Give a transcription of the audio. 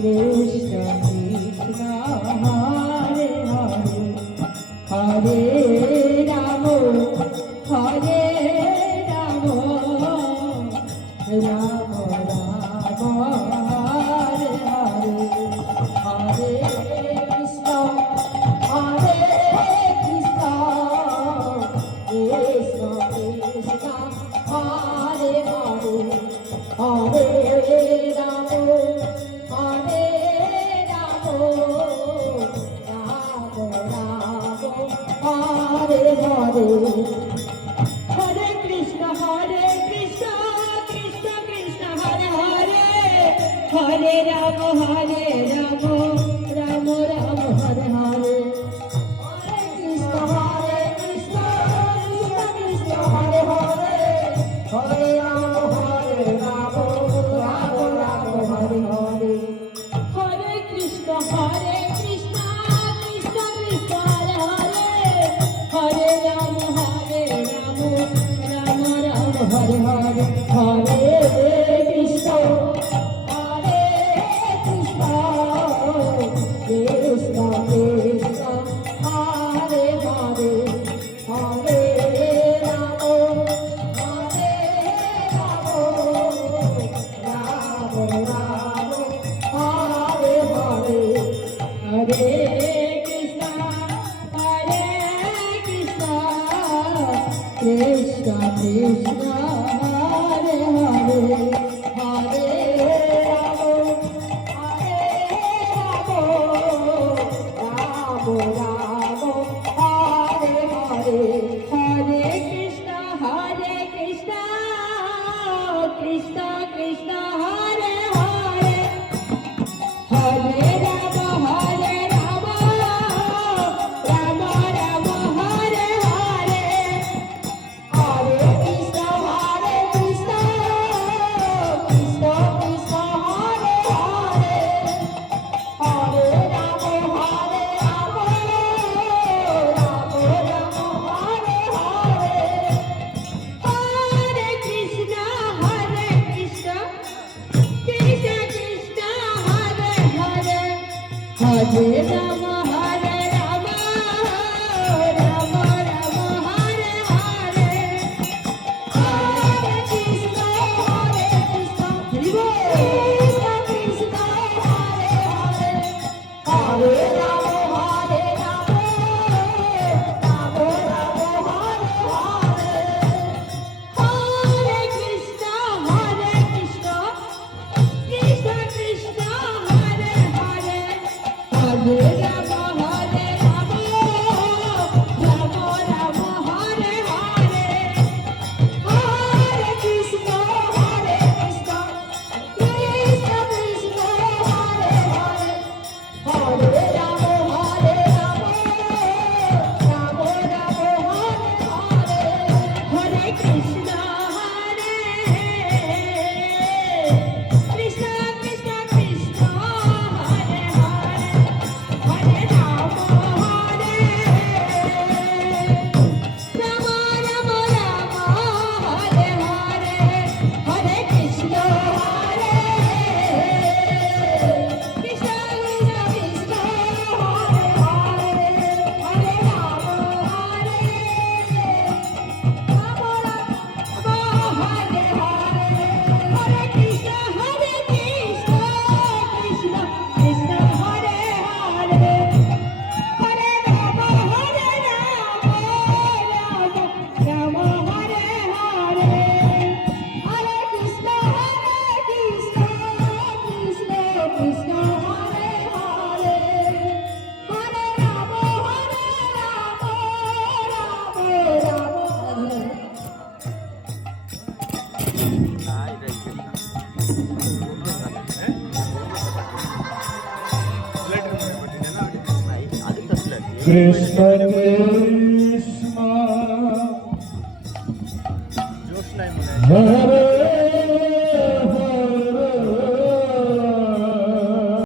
Krishna Krishna Hare Hare Hare Rama Hare Rama Rama Rama Hare Hare Hare Krishna Hare Krishna Krishna Krishna Hare Hare Hare Rama Hare Rama Rama Rama Hare Hare Hare Krishna Krishna Krishna Hare Hare Hare Rama Rama Rama Hare Hare Hare Krishna Krishna Krishna Hare Hare Hare Rama Rama Rama Hare Hare Hare Krishna Krishna Krishna Hare Hare Hare Rama Rama Rama Hare Hare Hare Krishna Krishna Krishna Krishna Hare Hare Hare Rama Rama Rama Hare Hare Hare Krishna Krishna Krishna Hare Hare Hare Rama Rama Rama Hare Hare Hare Krishna Krishna Krishna Hare Hare Hare Rama Rama Rama Hare Hare Hare Krishna Krishna Krishna Hare Hare Hare Rama Rama Rama Hare Hare Hare Krishna Krishna Krishna Hare Hare Hare Rama Rama Rama Hare Hare Hare Krishna Krishna Krishna Hare Hare Hare Rama Rama Rama Hare Hare Krishna Krishna Krishna Hare Hare Hare Rama Rama Rama Hare Hare Hare Krishna Krishna Krishna Hare Hare Hare Rama Rama Rama Hare Hare Hare Krishna Krishna Krishna Hare Hare Hare Rama Rama Rama Hare Hare Hare Krishna Krishna Krishna Hare Hare Hare Rama Hare Hare Krishna Krishna Krishna Hare Hare Hare Rama Rama Hare Hare Hare Krishna Krishna Krishna Hare Hare Hare Rama Rama Krishna Krishna Hare